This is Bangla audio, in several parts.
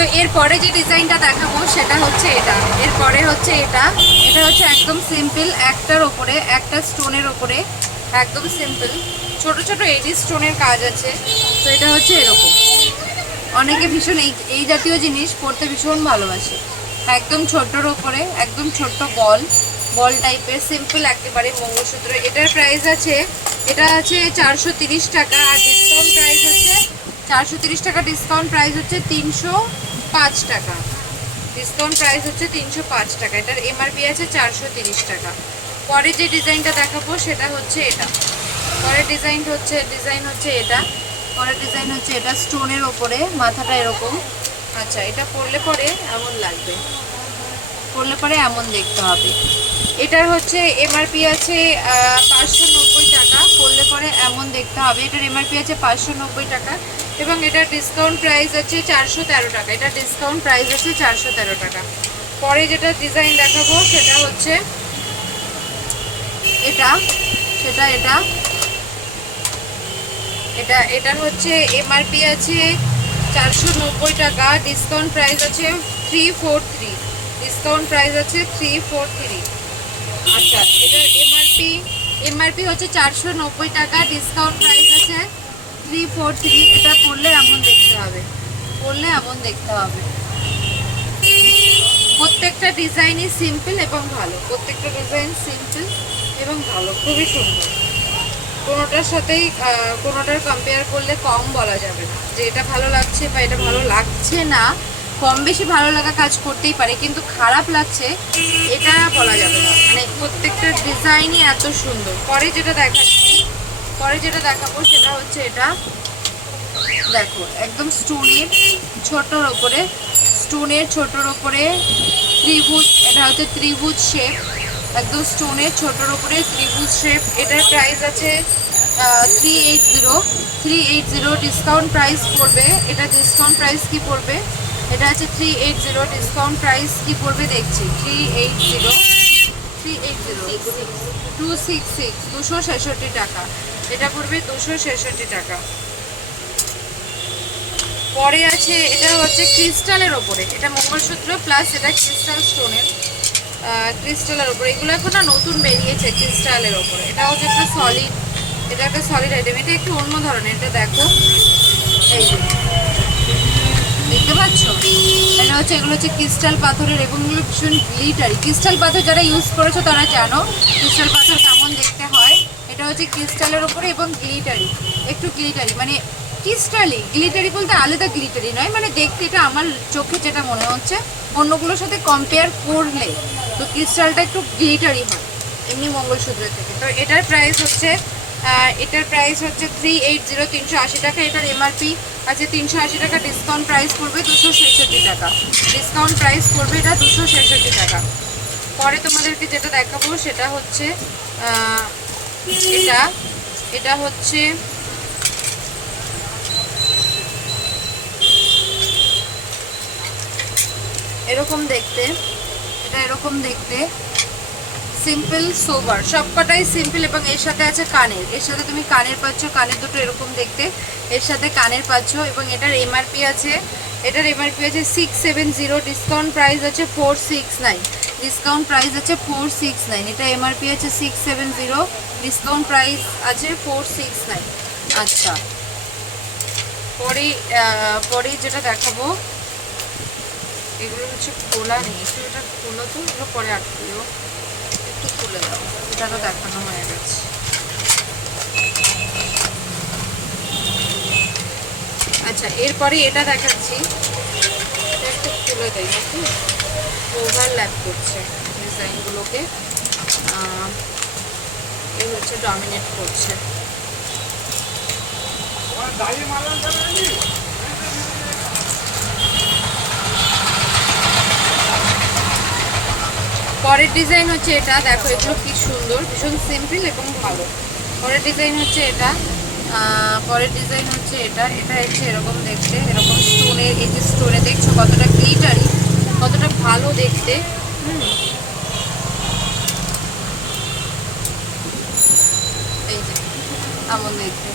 তো এরপরে যে ডিজাইনটা দেখাবো সেটা হচ্ছে এটা। এরপরে হচ্ছে এটা হচ্ছে একদম সিম্পল, একটার ওপরে একটা স্টোনের ওপরে একদম সিম্পল ছোট ছোট এডি স্টোনের কাজ আছে। তো এটা হচ্ছে এরকম, অনেকে ভীষণ এই জাতীয় জিনিস পরতে ভীষণ ভালোবাসে। একদম ছোট্টর ওপরে একদম ছোট্ট বল বল টাইপের সিম্পল একেবারে মঙ্গলসূত্র। এটার প্রাইস আছে, এটা আছে 430 টাকা, আর ডিসকাউন্ট প্রাইস হচ্ছে 430 টাকা, ডিসকাউন্ট প্রাইস হচ্ছে 305 টাকা। ডিসকাউন্ট প্রাইস হচ্ছে 305 টাকা। এটার এমআরপি আছে 430 টাকা। পরে যে ডিজাইনটা দেখাবো সেটা হচ্ছে এটা। পরের ডিজাইন হচ্ছে এটা। পরের ডিজাইন হচ্ছে এটা স্টোনের ওপরে, মাথাটা এরকম। আচ্ছা, এটা পরলে পরে এমন লাগবে, পরলে পরে এমন দেখতে হবে। এটার হচ্ছে এমআরপি আছে 590 টাকা, পরলে পরে এমন দেখতে হবে। এটার এমআরপি আছে 590 টাকা এবং এটার ডিসকাউন্ট প্রাইস আছে 413 টাকা। এটার ডিসকাউন্ট প্রাইস আছে 413 টাকা। পরে যেটা ডিজাইন দেখাবো সেটা হচ্ছে এটা, সেটা এটা এটা এটার হচ্ছে এমআরপি আছে 490 টাকা, ডিসকাউন্ট প্রাইস আছে 343। ডিসকাউন্ট প্রাইস আছে 343। আচ্ছা, এটার এমআরপি হচ্ছে 490 টাকা, ডিসকাউন্ট প্রাইস আছে 343। এটা পরলে এমন দেখতে হবে, পরলে এমন দেখতে হবে। প্রত্যেকটা ডিজাইনই সিম্পল এবং ভালো, প্রত্যেকটা ডিজাইন সিম্পল এবং ভালো, খুবই সুন্দর। কোনোটার সাথেই কোনোটার কম্পেয়ার করলে কম বলা যাবে না যে এটা ভালো লাগছে বা এটা ভালো লাগছে না। কম বেশি ভালো লাগা কাজ করতেই পারে, কিন্তু খারাপ লাগছে এটা বলা যাবে না। মানে প্রত্যেকটা ডিজাইনই এত সুন্দর। পরে যেটা দেখাবো সেটা হচ্ছে এটা। দেখো, একদম স্টোনের ছোটোর ওপরে, স্টোনের ছোটোর ওপরে ত্রিভুজ, এটা হচ্ছে ত্রিভুজ শেপ, একদম স্টোনের ছোটোর ওপরে ত্রিভুজ শেপ। এটার প্রাইস আছে 380। ডিসকাউন্ট প্রাইস পড়বে, এটা ডিসকাউন্ট প্রাইস কি পড়বে, এটা আছে 380। ডিসকাউন্ট প্রাইস কি পড়বে দেখছি, 266 টাকা। এটা পড়বে 266 টাকা। পরে আছে এটা হচ্ছে ক্রিস্টালের ওপরে, এটা মঙ্গলসূত্র প্লাস এটা ক্রিস্টাল স্টোনের, ক্রিস্টালের ওপরে। এগুলো এখন না নতুন বেরিয়েছে ক্রিস্টালের ওপরে। এটা হচ্ছে একটা সলিড, এটা একটা সলিড আইটেম। এটা একটু অন্য ধরনের, এটা দেখো, এই যে দেখতে পাচ্ছ, এটা হচ্ছে, এগুলো হচ্ছে ক্রিস্টাল পাথরের এবং এগুলো ভীষণ গ্লিটারি। ক্রিস্টাল পাথর যারা ইউজ করেছো তারা জানো ক্রিস্টাল পাথর কেমন দেখতে হয়। এটা হচ্ছে ক্রিস্টালের ওপরে এবং গ্লিটারি, একটু গ্লিটারি, মানে গ্লিটারি বলতে আলাদা গ্লিটারি নয়, মানে দেখতে এটা আমার চোখে যেটা মনে হচ্ছে অন্যগুলোর সাথে কম্পেয়ার করলে তো ক্রিস্টালটা একটু গ্লিটারি হয় এমনি মঙ্গলসূত্রের থেকে। তো এটার প্রাইস হচ্ছে 380, 380 টাকা। এটার এমআরপি আছে 380 টাকা, ডিসকাউন্ট প্রাইস পড়বে 266 টাকা। ডিসকাউন্ট প্রাইস পড়বে এটা 266 টাকা। পরে তোমাদেরকে যেটা দেখাবো সেটা হচ্ছে এটা হচ্ছে এরকম দেখতে, এটা এরকম দেখতে, সিম্পল সোবার, সবকটাই সিম্পল। এবং এর সাথে আছে কানের, এর সাথে তুমি কানের পাচ্ছ, কানের দুটো এরকম দেখতে, এর সাথে কানের পাচ্ছ। এবং এটার এমআরপি আছে 670। ডিসকাউন্ট প্রাইস আছে 469। ডিসকাউন্ট প্রাইস আছে 469। এটা এমআরপি আছে 670, ডিসকাউন্ট প্রাইস আছে 469। আচ্ছা, পরে যেটা দেখাবো, এগুলো হচ্ছে খোলা নেই, একটু এটা খোলো তো, এগুলো পরে আটকেও, একটু খুলে দাও, এটা তো দেখানো হয়ে গেছে। আচ্ছা, এরপরে এটা দেখাচ্ছি, এটা একটু খুলে দেয় নাকি, ওভারল্যাপ করছে ডিজাইনগুলোকে, এই হচ্ছে ডমিনেট করছে। পরের ডিজাইন হচ্ছে এটা, দেখো এগুলো কি সুন্দর, ভীষণ সিম্পল এবং ভালো। পরের ডিজাইন হচ্ছে এটা, এটা হচ্ছে এরকম দেখতে, এরকম স্টোনের, এই যে স্টোনে দেখছো কতটা গ্লিটারি, কতটা ভালো দেখতে। এই যে এমন দেখতে,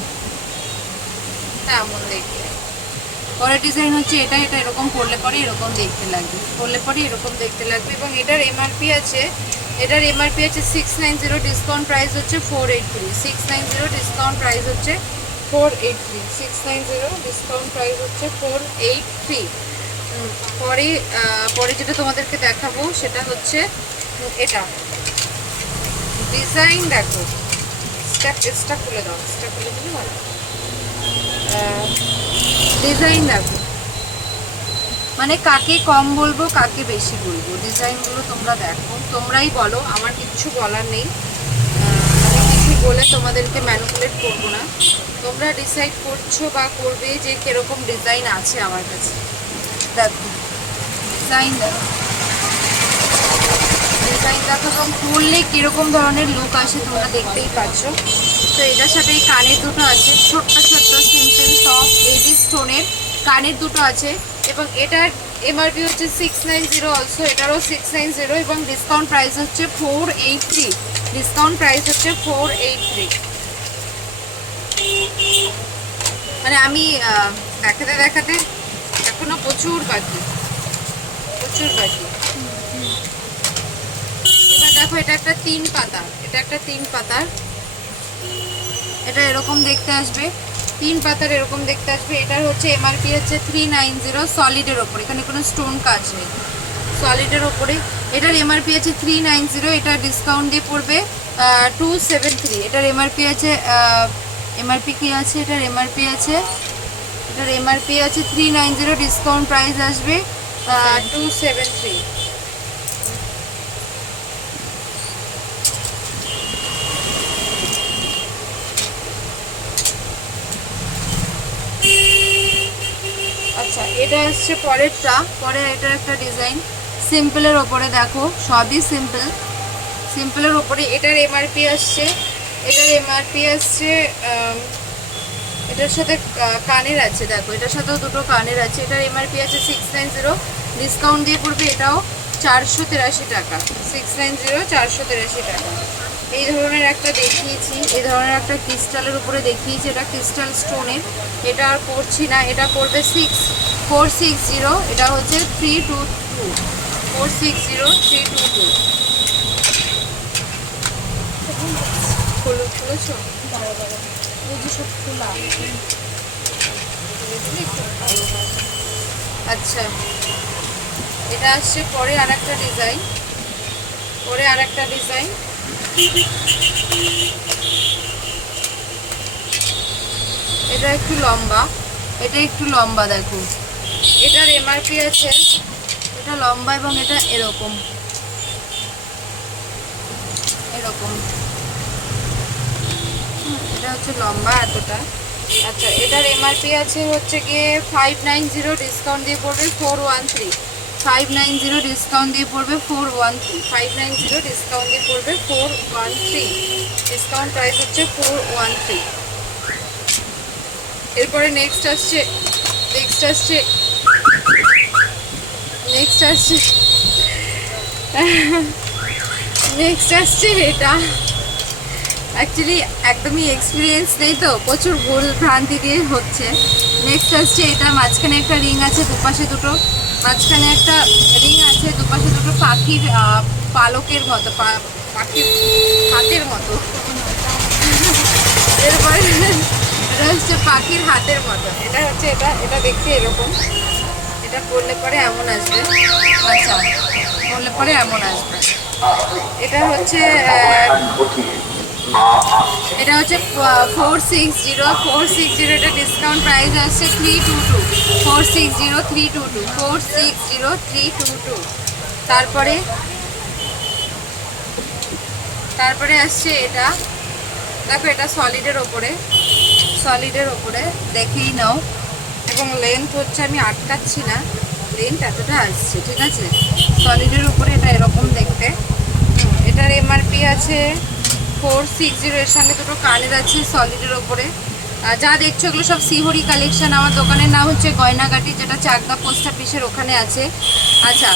এমন দেখতে। পরের ডিজাইন হচ্ছে এটা, এটা এরকম পরলে পরে এরকম দেখতে লাগবে, পরলে পরে এরকম দেখতে লাগবে। এবং এটার এমআরপি আছে, এটার এমআরপি আছে 690, ডিসকাউন্ট প্রাইস হচ্ছে 483। 690 ডিসকাউন্ট প্রাইস হচ্ছে 483। 690 ডিসকাউন্ট প্রাইস হচ্ছে 483। পরে পরে যেটা তোমাদেরকে দেখাবো সেটা হচ্ছে এটা। ডিজাইন দেখো, স্ট্যাক খুলে দাও, স্ট্যাক খুলে দিলে ভালো। ডিজাইন দেখো, মানে কাকে কম বলবো কাকে বেশি বলবো, ডিজাইনগুলো তোমরা দেখো, তোমরাই বলো, আমার কিচ্ছু বলার নেই। আমি কিছু বলে তোমাদেরকে ম্যানিপুলেট করবো না, তোমরা ডিসাইড করছো বা করবে যে কিরকম ডিজাইন আছে আমার কাছে। দেখো ডিজাইন দেখো, ডিজাইন দেখো এবং পরলে কীরকম ধরনের লুক আসে তোমরা দেখতেই পাচ্ছ। তো এটার সাথে এই কানের দুটো আছে, ছোট্ট ছোট্ট সিম্পল সফট এডি স্টোনের কানের দুটো আছে। এবং এটার এমআরপি হচ্ছে 690 অলসো, এটারও 690 এবং ডিসকাউন্ট প্রাইস হচ্ছে 483। ডিসকাউন্ট প্রাইস হচ্ছে 483। মানে আমি দেখাতে দেখাতে এখনো প্রচুর বাকি, প্রচুর বাকি। এবার দেখো এটা একটা 3 পাতা, এটা একটা 3 পাতার, এটা এরকম দেখতে আসবে, 3 পাতার এরকম দেখতে আসবে। এটার হচ্ছে এমআরপি হচ্ছে 390 সলিডের ওপর, এখানে কোনো স্টোন কাজ নেই, সলিডের ওপরে। এটার এমআরপি আছে 390, এটা ডিসকাউন্ট দিয়ে পড়বে 273। এটার এমআরপি আছে, এমআরপি কি আছে এটার এমআরপি আছে, এটার এমআরপি আছে 390, ডিসকাউন্ট প্রাইস আসবে 273। আচ্ছা এটা আসছে পরেরটা, পরে এটার একটা ডিজাইন সিম্পলের ওপরে, দেখো সবই সিম্পল, সিম্পলের ওপরে। এটার এমআরপি আসছে, এটার এমআরপি আসছে, এটার সাথে কানের আছে, দেখো এটার সাথেও দুটো কানের আছে। এটার এমআরপি আছে 690, ডিসকাউন্ট দিয়ে পড়বে এটাও 483 টাকা। 690 483 টাকা। এই ধরনের একটা দেখিয়েছি, এই ধরনের একটা ক্রিস্টালের উপরে দেখিয়েছি, এটা ক্রিস্টাল স্টোনের, এটা আর পড়ছি না, এটা পড়বে 460, এটা হচ্ছে 322, 460 322। খুলেছ সব খোলা। আচ্ছা এটা আসছে পরে আর একটা ডিজাইন, পরে আর একটা ডিজাইন। এটা একটু লম্বা, এটা একটু লম্বা, দেখো এটার এমআরপি আছে, এটা লম্বা এবং এটা এরকম এরকম, এটা হচ্ছে লম্বা এতটা। আচ্ছা এটার এমআরপি আছে হচ্ছে গিয়ে 590, ডিসকাউন্ট দিয়ে পড়বে 413। 590 ডিসকাউন্ট দিয়ে পড়বে 413। 590 ডিসকাউন্ট দিয়ে পড়বে 413, ডিসকাউন্ট প্রাইস হচ্ছে 413। এরপরে নেক্সট আসছে, নেক্সট আসছে, নেক্সট আসছে, নেক্সট আসছে এটা। অ্যাকচুয়ালি একদমই এক্সপিরিয়েন্স নেই তো, প্রচুর ভুল ভ্রান্তি দিয়ে হচ্ছে। নেক্সট আসছে এটা, মাঝখানে একটা রিং আছে, দুপাশে দুটো, মাঝখানে একটা রিং আছে, দুপাশে দুটো পাখির পালকের মতো, পাখির হাতের মতো। এরপরে এটা হচ্ছে পাখির হাতের মতো, এটা হচ্ছে এটা, এটা দেখতে এরকম, এটা পরলে পরে এমন আসবে। আচ্ছা পরলে পরে এমন আসবে। এটা হচ্ছে এটা হচ্ছে 460, এটা ডিসকাউন্ট প্রাইস আসছে 322। 460 322, 460 322। তারপরে তারপরে আসছে এটা, দেখো এটা সলিডের ওপরে, সলিডের ওপরে দেখেই নাও। এবং লেন্থ হচ্ছে, আমি আটকাচ্ছি না, লেন্থ এতটা আসছে, ঠিক আছে। সলিডের উপরে এটা এরকম দেখতে। এটার এমআরপি আছে 460, এর সঙ্গে দুটো কানের আছে সলিডের ওপরে। যা দেখছো এগুলো সব সিহরি কালেকশন। আমার দোকানের নাম হচ্ছে গয়নাগাটি, যেটা চাকদা পোস্ট অফিসের ওখানে আছে। আচ্ছা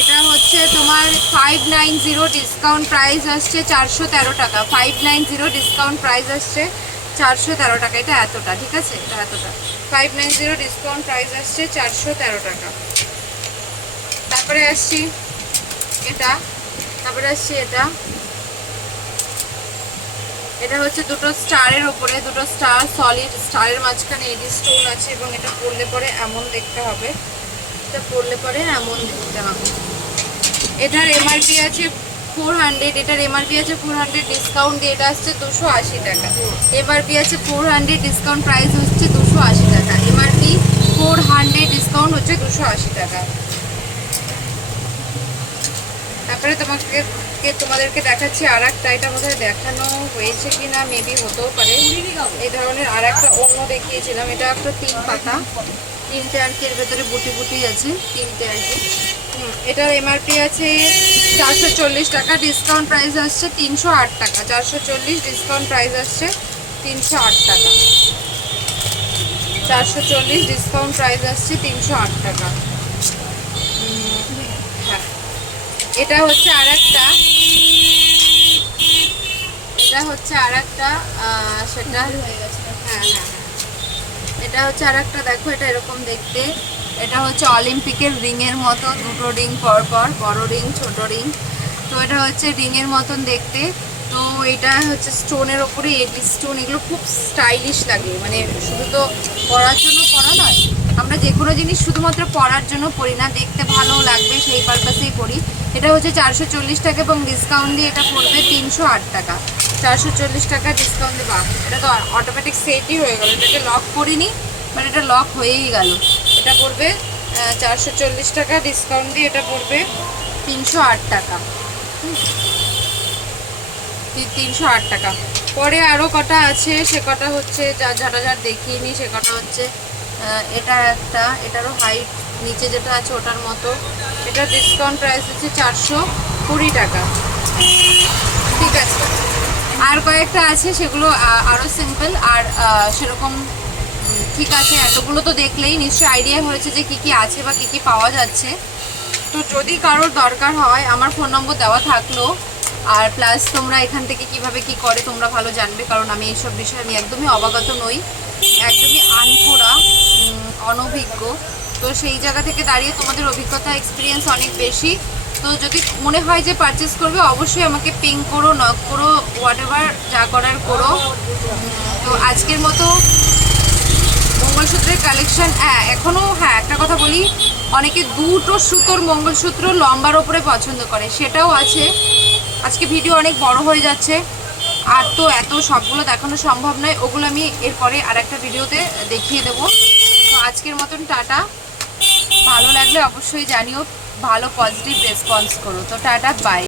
এটা হচ্ছে তোমার 590, ডিসকাউন্ট প্রাইস আসছে 413 টাকা। 590 ডিসকাউন্ট প্রাইস আসছে 413 টাকা। এটা এতটা, ঠিক আছে, এটা এতটা। 590 ডিসকাউন্ট প্রাইস আসছে 413 টাকা। তারপরে আসছি এটা, তারপরে আসছি এটা, এটা হচ্ছে দুটো স্টারের উপরে, দুটো স্টার সলিড, স্টারের মাঝখানে এডি স্টোন আছে এবং এটা পরলে পরে এমন দেখতে হবে, এটা পরলে পরে এমন দেখতে হবে। এটার এমআরপি আছে 400, এটার এমআরপি আছে 400, ডিসকাউন্ট দিয়ে এটা আসছে 280 টাকা। এমআরপি আছে 400, ডিসকাউন্ট প্রাইস হচ্ছে 280 টাকা। এমআরপি 400, ডিসকাউন্ট হচ্ছে 280 টাকা। তারপরে তোমাদেরকে দেখাচ্ছি আর একটা, এটা বোধহয় দেখানো হয়েছে কিনা, মেবি হতেও পারে। এই ধরনের আর একটা অন্য দেখিয়েছিলাম, এটা একটা 3 পাতা, 3টে আর কি, এর ভেতরে বুটি বুটি আছে 3টে আর কি। এটার এমআরপি আছে 440 টাকা, ডিসকাউন্ট প্রাইস আসছে 308 টাকা। 440, ডিসকাউন্ট প্রাইস আসছে 308 টাকা। 440, ডিসকাউন্ট প্রাইস আসছে 308 টাকা। হ্যাঁ, এটা হচ্ছে আর একটা, এটা হচ্ছে আর একটা, সেটা হয়ে গেছে। হ্যাঁ হ্যাঁ, এটা হচ্ছে আর একটা, দেখো এটা এরকম দেখতে। এটা হচ্ছে অলিম্পিকের রিংয়ের মতো, দুটো রিং পর পর, বড় রিং ছোট রিং। তো এটা হচ্ছে রিংয়ের মতন দেখতে। তো এটা হচ্ছে স্টোনের ওপরে এডি স্টোন, এগুলো খুব স্টাইলিশ লাগে, মানে শুধু তো পরার জন্য পরা নয়, আমরা যে কোনো জিনিস শুধুমাত্র পরার জন্য পরি না, দেখতে ভালো লাগবে সেই পারপাসেই পরি। এটা হচ্ছে 440 টাকা এবং ডিসকাউন্ট দিয়ে এটা পড়বে 308 টাকা। 440 টাকা ডিসকাউন্ট দিয়ে, বাহ, এটা তো অটোমেটিক সেটই হয়ে গেল, এটাকে লক করিনি, বাট এটা লক হয়েই গেল। এটা পড়বে 440 টাকা, ডিসকাউন্ট দিয়ে এটা পড়বে 308 টাকা। 308 টাকা। পরে আরও কটা আছে, সে কটা হচ্ছে যার দেখিয়ে সে কটা হচ্ছে এটা একটা, এটারও হাইট নিচে যেটা আছে ওটার মতো। এটা ডিসকাউন্ট প্রাইস হচ্ছে 420 টাকা। ঠিক আছে, আর কয়েকটা আছে সেগুলো আরও সিম্পল আর সেরকম। ঠিক আছে, এতগুলো তো দেখলেই নিশ্চয়ই আইডিয়া হয়েছে যে কি কি আছে বা কি কি পাওয়া যাচ্ছে। তো যদি কারোর দরকার হয়, আমার ফোন নম্বর দেওয়া থাকলো, আর প্লাস তোমরা এখান থেকে কিভাবে কি করে তোমরা ভালো জানবে, কারণ আমি এইসব বিষয়ে আমি একদমই অবগত নই, একদমই আনপড়া, অনভিজ্ঞ। তো সেই জায়গা থেকে দাঁড়িয়ে তোমাদের অভিজ্ঞতা, এক্সপিরিয়েন্স অনেক বেশি। তো যদি মনে হয় যে পারচেস করবে, অবশ্যই আমাকে পিং করো, নক করো, হোয়াট এভার যা করার করো। তো আজকের মতো মঙ্গলসূত্রের কালেকশন, এখনও একটা কথা বলি, অনেকে দুটো সুতোর মঙ্গলসূত্র লম্বার ওপরে পছন্দ করে, সেটাও আছে। আজকে ভিডিও অনেক বড় হয়ে যাচ্ছে, আর তো এত সবগুলো দেখানো সম্ভব নয়, ওগুলো আমি এরপরে আর একটা ভিডিওতে দেখিয়ে দেবো। তো আজকের মতন টাটা, ভালো লাগলে অবশ্যই জানিও, ভালো পজিটিভ রেসপন্স করো। তো টাটা, বাই।